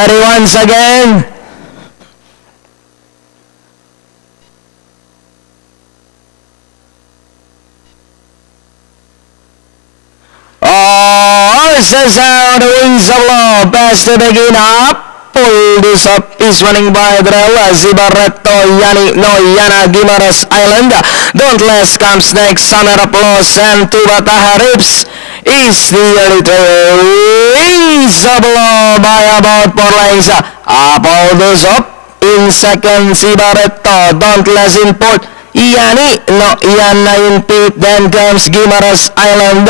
Ready once again. Horses out, wings of love, pass to begin up. Pull this up, is running by Drella, Zibarretto, Yani, no, Yana, Guimaras Island. Don't Less comes next, Summer Applause, and Tubata Harips is the early trail. Wings of love by about 4 lengths. Pull this up, in second, Zibarretto, Don't Less in port. Yani, no, Yana in pit, then comes Guimaras Island,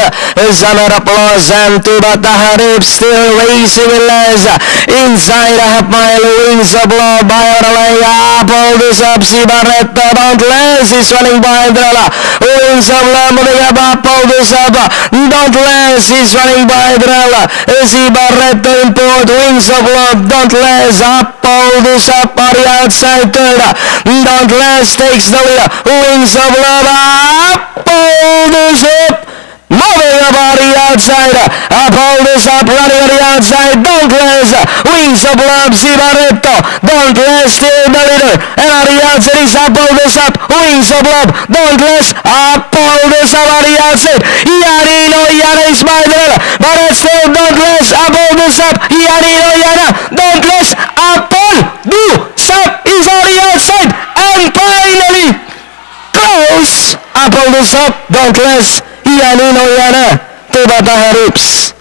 Summer Applause and Tubata Harip still racing in less, inside a half mile, wings of love by Orlaya, pull this up, Zibarretto, Don't Less is running by Drella, wings of love moving up, pull this up, Don't Less is running by Drella, Zibarretto in port, wings of love, Don't Less, up, pull this up, on the outside third, Don't Less takes the lead, wings of love, up, pull this up, moving up on the outside, pull this up, running on the outside, Don't Less, wings of love, Zibarretto, Don't Less still the leader, and on the outside is up, pull this up, wings of love, Don't Less, pull this up on the outside, Yani, no, Yana is by there, but it's still Don't Less, pull this up, Yani, no, Yana, Don't Less, pull this up is on the outside, and finally, close, pull this up, Don't Less, Yani, no, Yana, Tubata Harips.